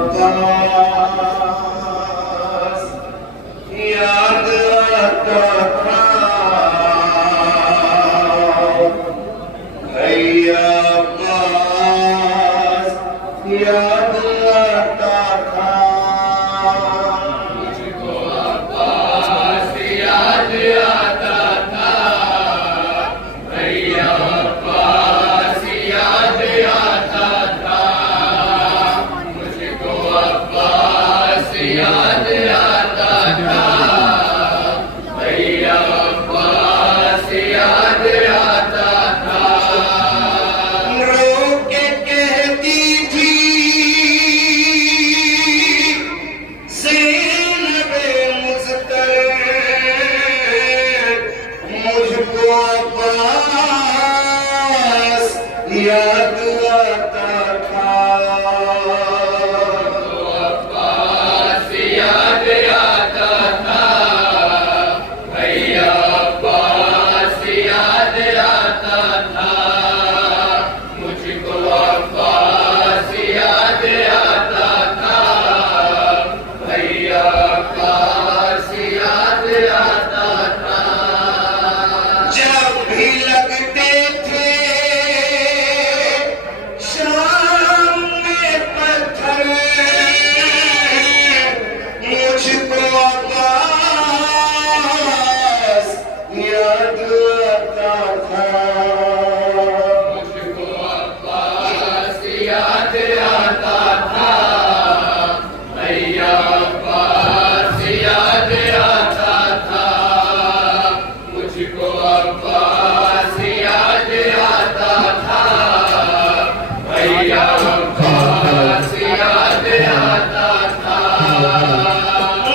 अब्बास याद आता था, भैया अब्बास याद आता था, मुझको अब्बास याद आता था, भैया अब्बास याद आता था, मुझको अब्बास याद आता था, भैया अब्बास याद आता था। रो के कहती थी ज़ैनबे मुज़्तर, मुझको अब्बास याद आता था, अब्बास याद आता था, भैया अब्बास याद आता था, मुझको अब्बास याद आता था, भैया अब्बास याद आता था। जब भी लगते थे शाम में पत्थर, मुझको अब्बास याद आता था, मुझको अब्बास याद आता था, भैया अब्बास याद आता था, मुझको अब्बास याद आता था, भैया अब्बास याद आता था।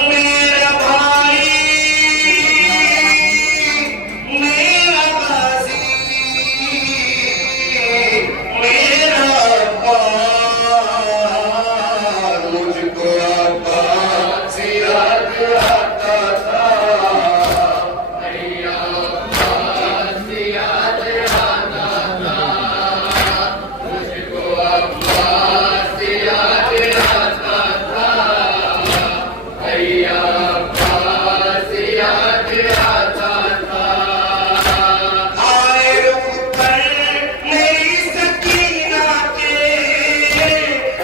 मेरा भाई मेरा गाजी मेरा अब्बास, मुझको अब्बास याद आता था, भैया अब्बास याद आता था, मुझको अब्बास याद आता था, भैया अब्बास याद आता था। आए रुख पर मेरी सकीना के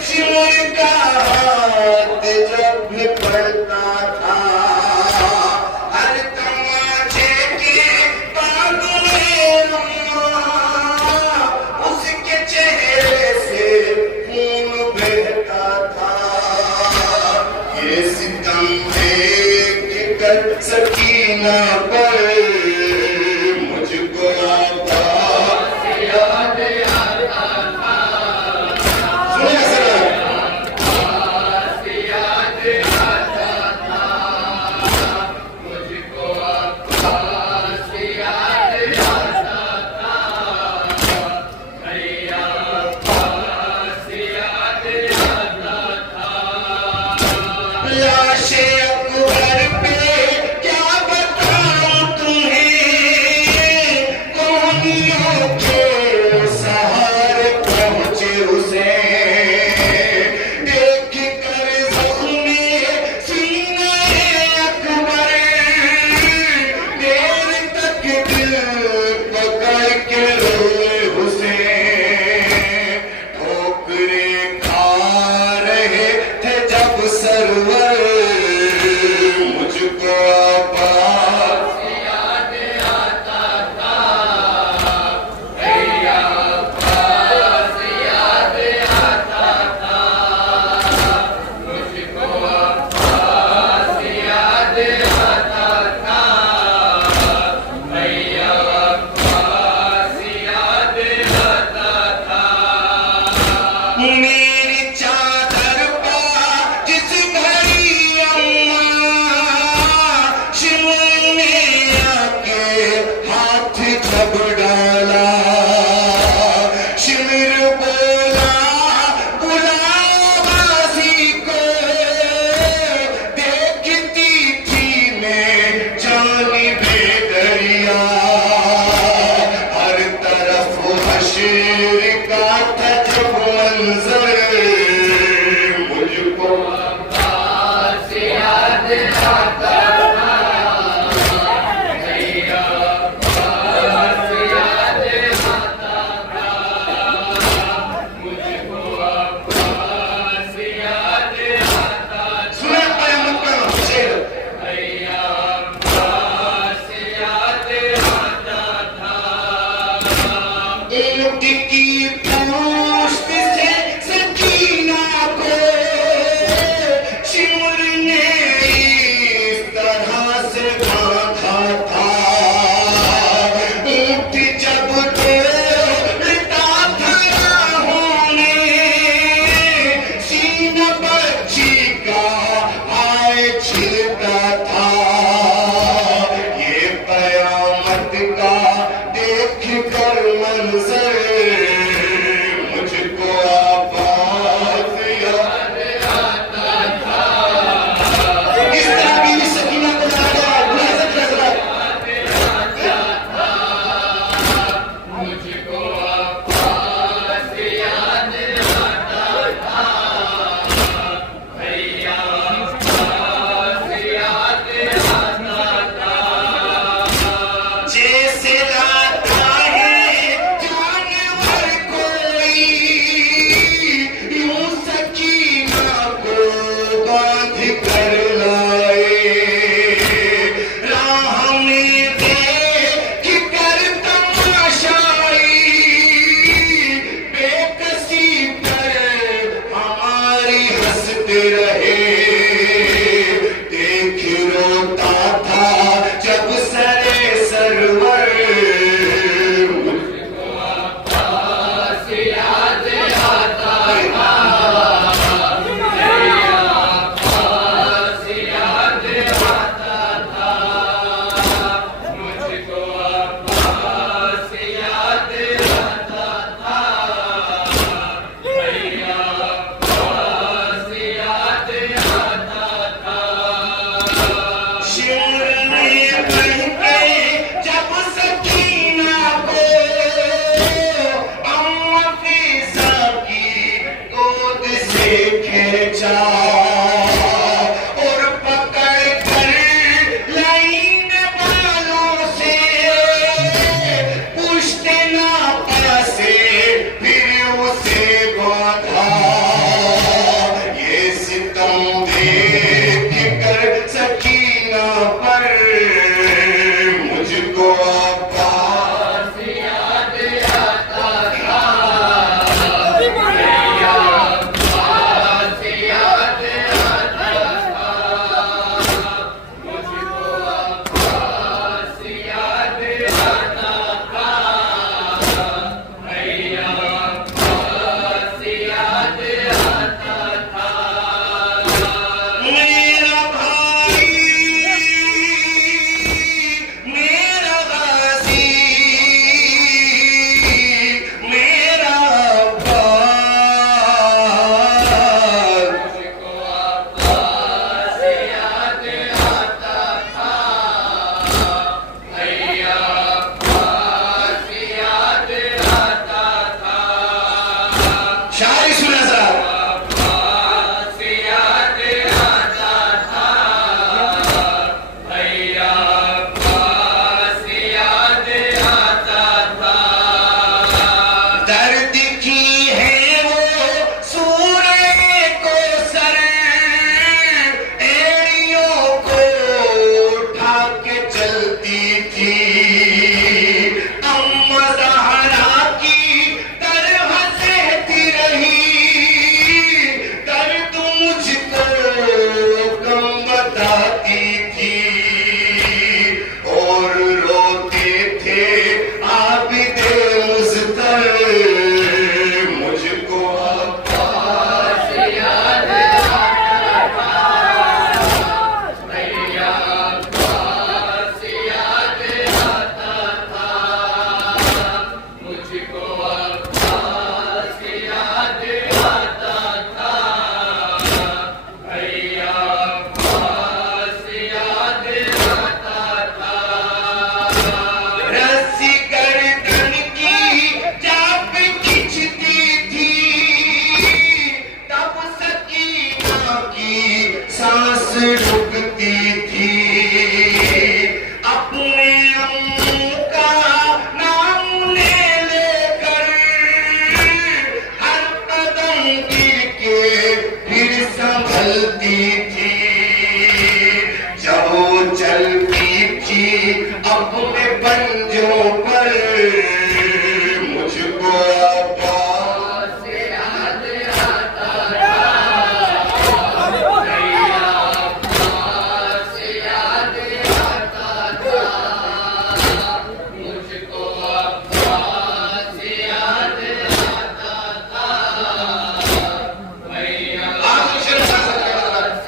शिमुर का हाथ जब भी पड़ता था, हर तमाचे के बाद में उसके चेहरे से खून बहता था, ये सितम देख कर सकीना पर मुझको अब्बास याद आता था, सुनिए सर, अब्बास याद आता था, मुझको अब्बास याद आता था, भैया अब्बास याद आता था। लाशे अकबर पे क्या बताऊं चलते रहे, देख रोता था जब सरे सरवर। मुझको अब्बास याद आता था, भैया अब्बास याद आता था, मुझको अब्बास याद आता था, भैया अब्बास याद आता था। शिमर में बह के जब सकीना को अम्मा फिजा की गोद से खींचा और पकड़ कर लाइन बालों से पुश्ते नापा से फिर उसे बांधा। ये सितम देख कर सकीना पर मुझको अब्बास याद आता था, भैया अब्बास याद आता था, मुझको अब्बास याद आता था, भैया अब्बास याद आता था। मेरा भाई, मेरा गाजी, मेरा अब्बास। मुझको अब्बास याद आता था, भैया अब्बास याद आता था, शायरी सुना साहब। अब्बास याद आता था, भैया अब्बास याद आता था। दर्द की है वो सूरह को सर, एड़ियों को उठा के चलती थी। अम्मा ज़हरा की तरह सहती रही, दर्द मुझको कम बताती थी और रोते थे आबिदे मुज़्तर। मुझको अब्बास याद आता था, भैया अब्बास याद आता था, मुझको अब्बास याद आता था, भैया अब्बास याद आता था। रस्सी गर्दन की चाप खींचती थी, तब सकीना की सांस रुकती थी। अपने अम्मू का नाम ले लेकर हर कदम गिर के फिर संभलती थी। जब वो चलती थी अपने पंजों पर मुझको अब्बास याद आता था, भैया अब्बास याद आता था, मुझको अब्बास याद आता था, भैया आप शेर गा सकते हैं। अब्बास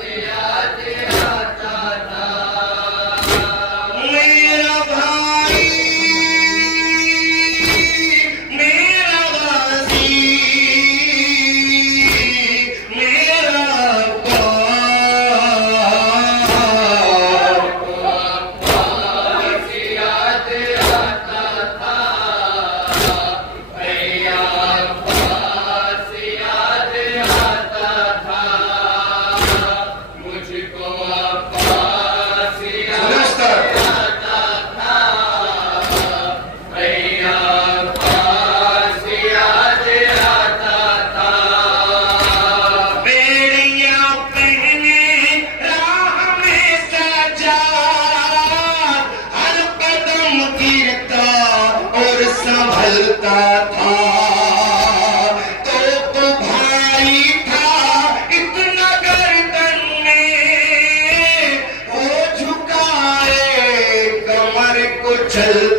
चल